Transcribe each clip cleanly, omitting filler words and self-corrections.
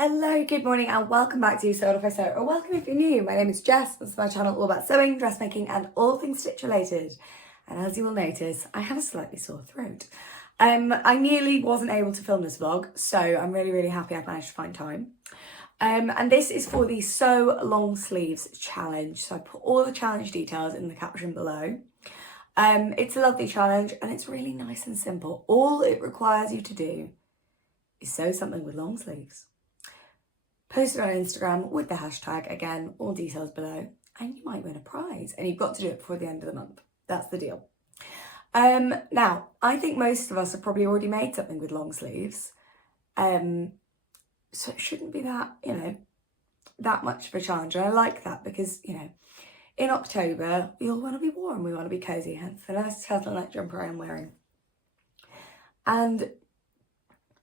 Hello, good morning and welcome back to Sew What If I Sew, or welcome if you're new. My name is Jess, this is my channel all about sewing, dressmaking and all things stitch related. And as you will notice, I have a slightly sore throat. I nearly wasn't able to film this vlog, so I'm really happy I've managed to find time. And this is for the Sew Long Sleeves challenge, so I put all the challenge details in the caption below. It's a lovely challenge and it's really nice and simple. All it requires you to do is sew something with long sleeves. Post it on Instagram with the hashtag, again, all details below, and you might win a prize. And you've got to do it before the end of the month. That's the deal. Now, I think most of us have probably already made something with long sleeves. So it shouldn't be that, that much of a challenge. And I like that because, in October, we all want to be warm, we want to be cozy, hence the nice turtleneck jumper I'm wearing. And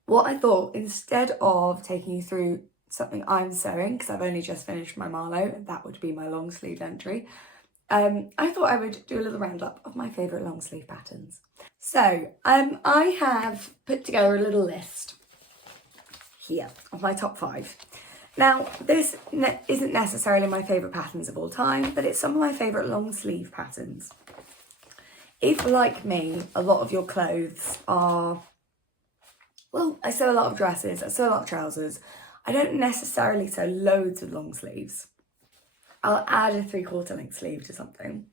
what I thought, instead of taking you through something I'm sewing, because I've only just finished my Marlowe, and that would be my long sleeve entry, I thought I would do a little roundup of my favourite long sleeve patterns. So I have put together a little list here of my top 5. Now this isn't necessarily my favourite patterns of all time, but it's some of my favourite long sleeve patterns. If, like me, a lot of your clothes are, well, I sew a lot of dresses, I sew a lot of trousers. I don't necessarily sew loads of long sleeves. I'll add a 3/4 length sleeve to something.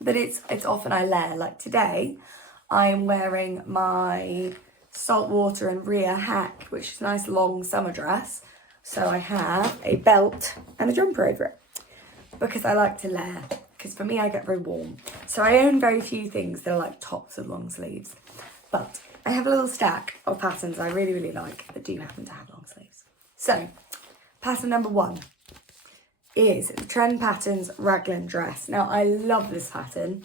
But it's often I layer. Like today, I'm wearing my Saltwater and Rhea hack, which is a nice long summer dress. So I have a belt and a jumper over it because I like to layer. Because for me, I get very warm. So I own very few things that are like tops of long sleeves. But I have a little stack of patterns I really like that do happen to have long sleeves. So, pattern number 1 is the Trend Patterns Raglan Dress. Now, I love this pattern.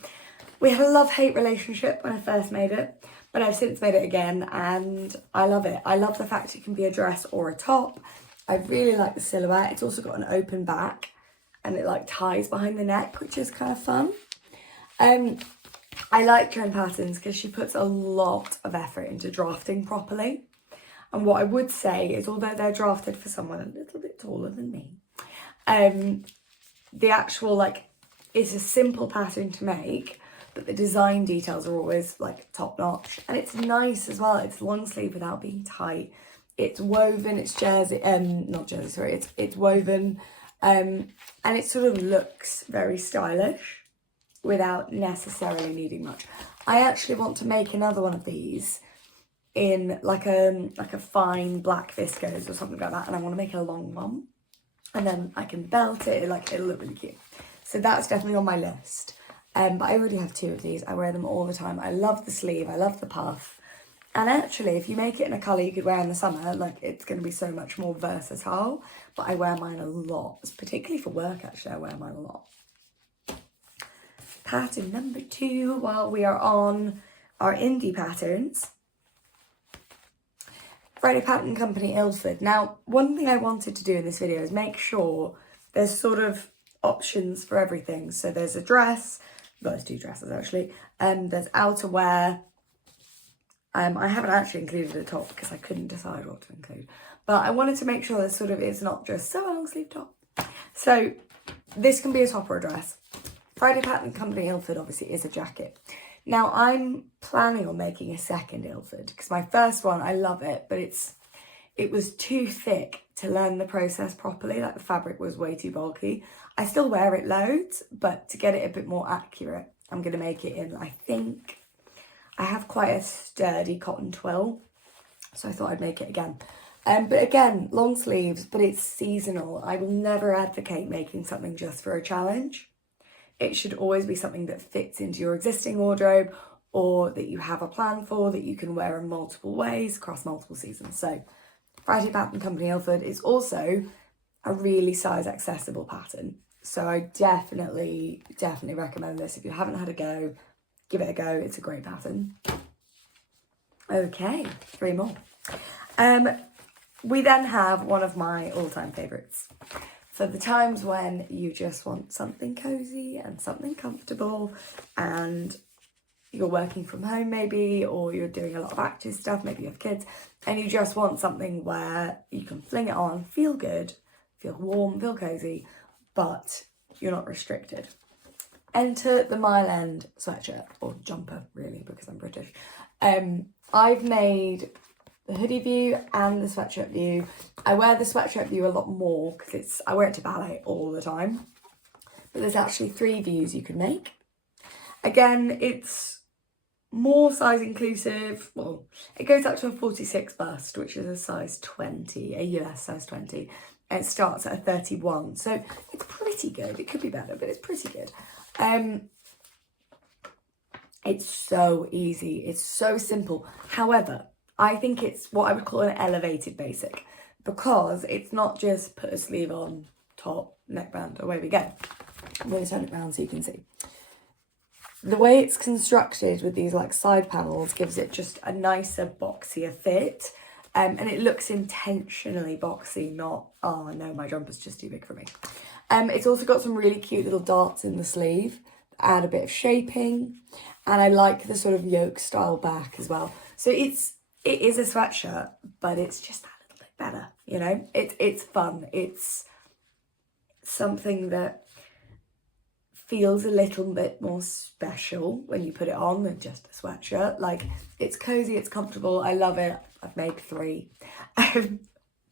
We had a love-hate relationship when I first made it, but I've since made it again and I love it. I love the fact it can be a dress or a top. I really like the silhouette. It's also got an open back and it like ties behind the neck, which is kind of fun. I like Trend Patterns because she puts a lot of effort into drafting properly. And what I would say is, although they're drafted for someone a little bit taller than me, the actual, it's a simple pattern to make, but the design details are always, top notch. And it's nice as well. It's long sleeve without being tight. It's woven, it's jersey, not jersey, sorry, it's woven. And it sort of looks very stylish without necessarily needing much. I actually want to make another one of these in like a fine black viscose or something like that, and I want to make a long one and then I can belt it, it'll look really cute. So that's definitely on my list. But I already have 2 of these. I wear them all the time. I love the sleeve, I love the puff, and actually if you make it in a colour you could wear in the summer, it's going to be so much more versatile. But I wear mine a lot, particularly for work. Actually, I wear mine a lot. Pattern number 2, while we are on our indie patterns, Friday Pattern Company Ilford. Now, one thing I wanted to do in this video is make sure there's sort of options for everything. So there's a dress, well, there's 2 dresses actually, there's outerwear. I haven't actually included a top because I couldn't decide what to include. But I wanted to make sure that sort of it's not just so a long sleeve top. So this can be a top or a dress. Friday Pattern Company Ilford obviously is a jacket. Now, I'm planning on making a second Ilford because my first one, I love it, but it was too thick to learn the process properly. The fabric was way too bulky. I still wear it loads, but to get it a bit more accurate, I'm going to make it in, I think, I have quite a sturdy cotton twill, so I thought I'd make it again. But again, long sleeves, but it's seasonal. I will never advocate making something just for a challenge. It should always be something that fits into your existing wardrobe or that you have a plan for, that you can wear in multiple ways across multiple seasons. So Friday Pattern Company Ilford is also a really size accessible pattern. So I definitely recommend this. If you haven't had a go, give it a go. It's a great pattern. Okay, 3 more. We then have one of my all-time favourites. For the times when you just want something cozy and something comfortable and you're working from home maybe, or you're doing a lot of active stuff, maybe you have kids, and you just want something where you can fling it on, feel good, feel warm, feel cozy, but you're not restricted. Enter the Mile End sweatshirt, or jumper really, because I'm British. I've made the hoodie view and the sweatshirt view. I wear the sweatshirt view a lot more because I wear it to ballet all the time. But there's actually 3 views you can make. Again, it's more size inclusive. Well, it goes up to a 46 bust, which is a size 20, a US size 20. And it starts at a 31. So it's pretty good. It could be better, but it's pretty good. It's so easy. It's so simple. However, I think it's what I would call an elevated basic, because it's not just put a sleeve on, top, neckband, away we go. I'm going to turn it around so you can see. The way it's constructed with these like side panels gives it just a nicer, boxier fit. And it looks intentionally boxy, not, oh no, my jumper's just too big for me. It's also got some really cute little darts in the sleeve, add a bit of shaping. And I like the sort of yoke style back as well. So it is a sweatshirt, but it's just that little bit better, you know? It's fun. It's something that feels a little bit more special when you put it on than just a sweatshirt. Like, it's cozy, it's comfortable, I love it. I've made 3.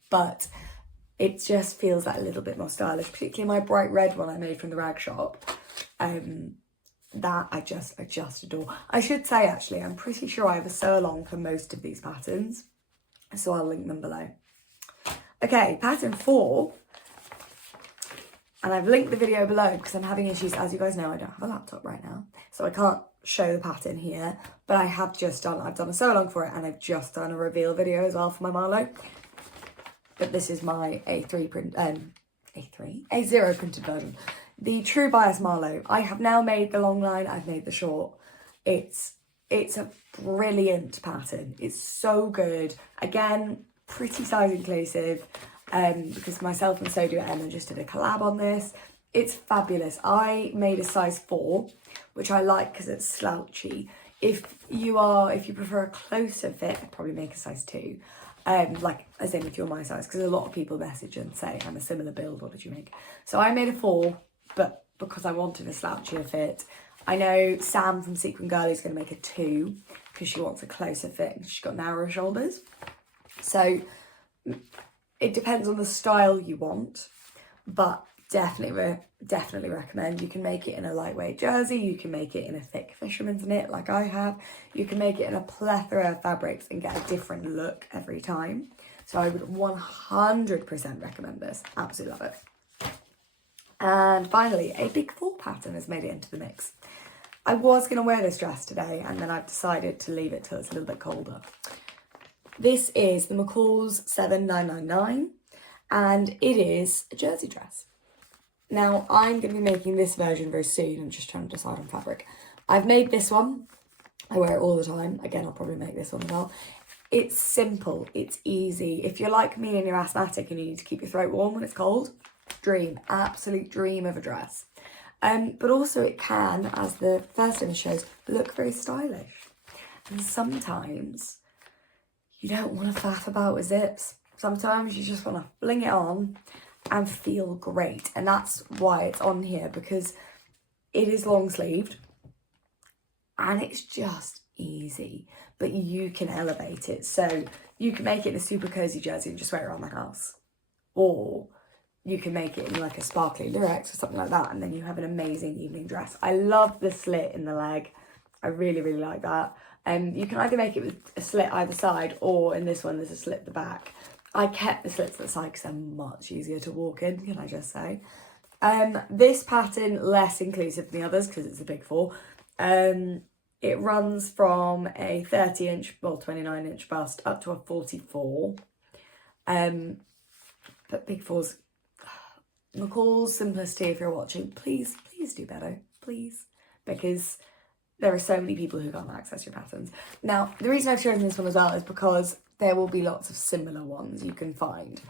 But it just feels that little bit more stylish, particularly my bright red one I made from the rag shop. That I just adore. I should say, actually, I'm pretty sure I have a sew along for most of these patterns, so I'll link them below. Okay, pattern 4, and I've linked the video below because I'm having issues. As you guys know, I don't have a laptop right now, so I can't show the pattern here, but I've done a sew along for it, and I've just done a reveal video as well for my Marlowe. But this is my A0 printed version. The True Bias Marlowe. I have now made the long line, I've made the short. It's a brilliant pattern. It's so good. Again, pretty size inclusive, because myself and So Do Emma just did a collab on this. It's fabulous. I made a size 4, which I like because it's slouchy. If you prefer a closer fit, I'd probably make a size 2. Like, as in if you're my size, because a lot of people message and say, I'm a similar build, what did you make? So I made a 4, but because I wanted a slouchier fit. I know Sam from Sequin Girl is going to make a 2, because she wants a closer fit and she's got narrower shoulders. So it depends on the style you want, but definitely recommend. You can make it in a lightweight jersey, you can make it in a thick fisherman's knit like I have, you can make it in a plethora of fabrics and get a different look every time. So I would 100% recommend this. Absolutely love it. And finally, a Big 4 pattern has made it into the mix. I was going to wear this dress today, and then I've decided to leave it till it's a little bit colder. This is the McCall's 7999, and it is a jersey dress. Now, I'm going to be making this version very soon. I'm just trying to decide on fabric. I've made this one. I wear it all the time. Again, I'll probably make this one as well. It's simple. It's easy. If you're like me and you're asthmatic and you need to keep your throat warm when it's cold, dream. Absolute dream of a dress. But also it can, as the first image shows, look very stylish. And sometimes you don't want to faff about with zips. Sometimes you just want to fling it on and feel great. And that's why it's on here, because it is long sleeved and it's just easy, but you can elevate it. So you can make it in a super cozy jersey and just wear it around the house, or you can make it in like a sparkly Lurex or something like that, and then you have an amazing evening dress. I love the slit in the leg. I really like that. You can either make it with a slit either side, or in this one there's a slit at the back. I kept the slits at the side because they're much easier to walk in, can I just say. This pattern, less inclusive than the others because it's a Big 4. It runs from a 30-inch, well, 29-inch bust up to a 44. But Big 4's, McCall's Simplicity, if you're watching, please do better, please. Because there are so many people who can't access your patterns. Now, the reason I've chosen this one as well is because there will be lots of similar ones you can find.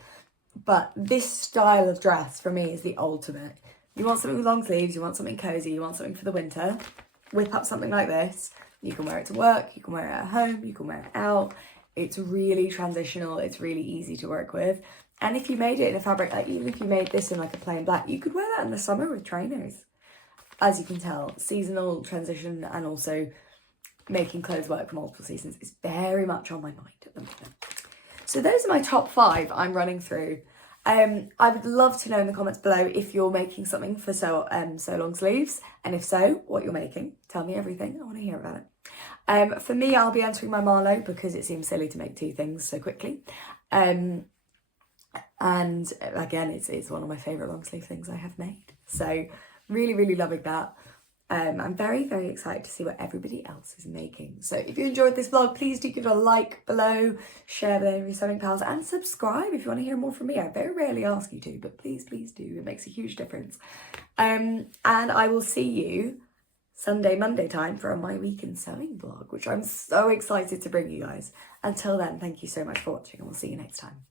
But this style of dress, for me, is the ultimate. You want something with long sleeves, you want something cozy, you want something for the winter, whip up something like this. You can wear it to work, you can wear it at home, you can wear it out. It's really transitional, it's really easy to work with. And if you made it in a fabric, like even if you made this in like a plain black, you could wear that in the summer with trainers. As you can tell, seasonal transition and also making clothes work for multiple seasons is very much on my mind at the moment. So those are my top 5 I'm running through. I would love to know in the comments below if you're making something for so long sleeves, and if so, what you're making. Tell me everything, I want to hear about it. For me, I'll be entering my Marlowe because it seems silly to make 2 things so quickly. And again, it's one of my favourite long sleeve things I have made. So really, really loving that. I'm very, very excited to see what everybody else is making. So if you enjoyed this vlog, please do give it a like below, share with any of your sewing pals, and subscribe if you want to hear more from me. I very rarely ask you to, but please, please do. It makes a huge difference. And I will see you Sunday, Monday time for my week in sewing vlog, which I'm so excited to bring you guys. Until then, thank you so much for watching, and we'll see you next time.